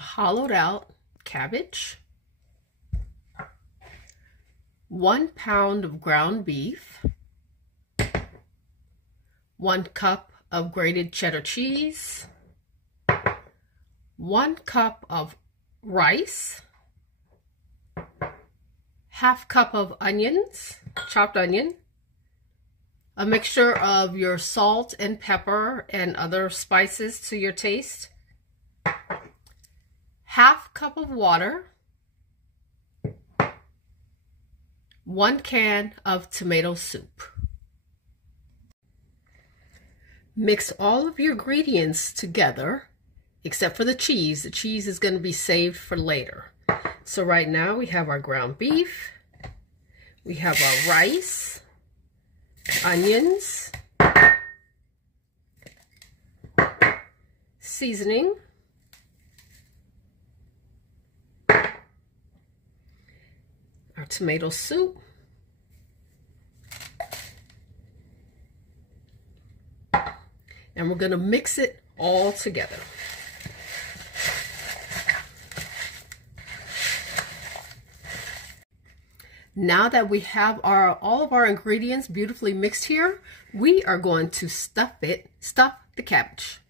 hollowed out cabbage, 1 pound of ground beef, 1 cup of grated cheddar cheese, 1 cup of rice, ½ cup of onions, chopped onion, a mixture of your salt and pepper and other spices to your taste, ½ cup of water, 1 can of tomato soup. Mix all of your ingredients together except for the cheese. The cheese is going to be saved for later. So right now we have our ground beef, we have our rice, onions, seasoning, our tomato soup, and we're going to mix it all together. Now that we have all of our ingredients beautifully mixed here, we are going to stuff the cabbage.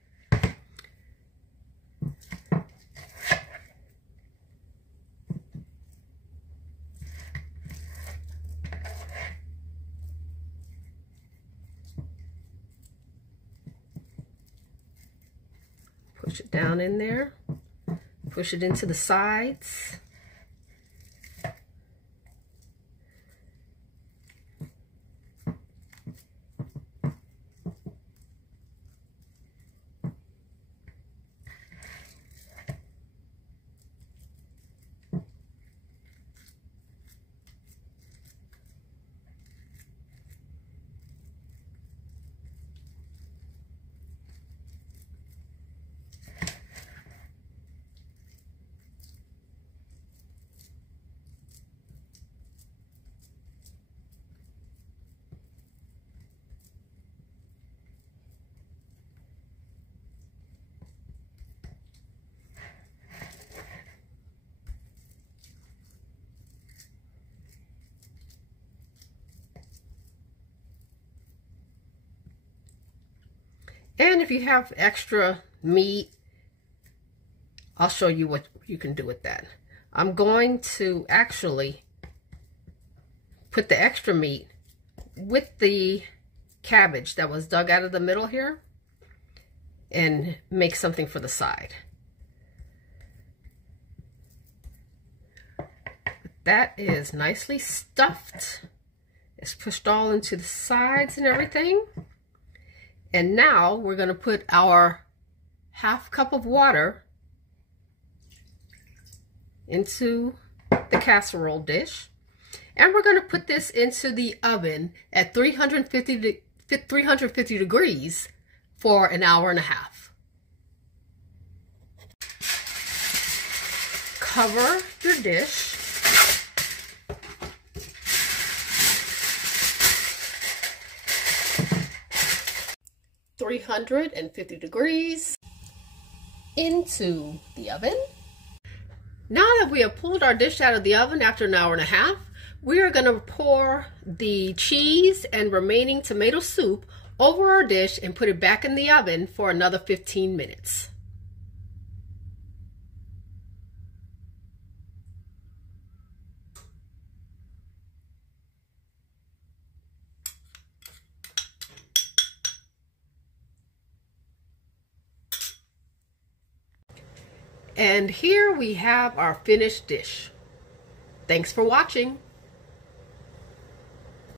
Push it down in there, push it into the sides. And if you have extra meat, I'll show you what you can do with that. I'm going to actually put the extra meat with the cabbage that was dug out of the middle here and make something for the side. That is nicely stuffed. It's pushed all into the sides and everything. And now we're going to put our ½ cup of water into the casserole dish. And we're going to put this into the oven at 350 degrees for an hour and a half. Cover your dish. (350 degrees) into the oven. Now that we have pulled our dish out of the oven after an hour and a half, we are going to pour the cheese and remaining tomato soup over our dish and put it back in the oven for another 15 minutes. And here we have our finished dish. Thanks for watching.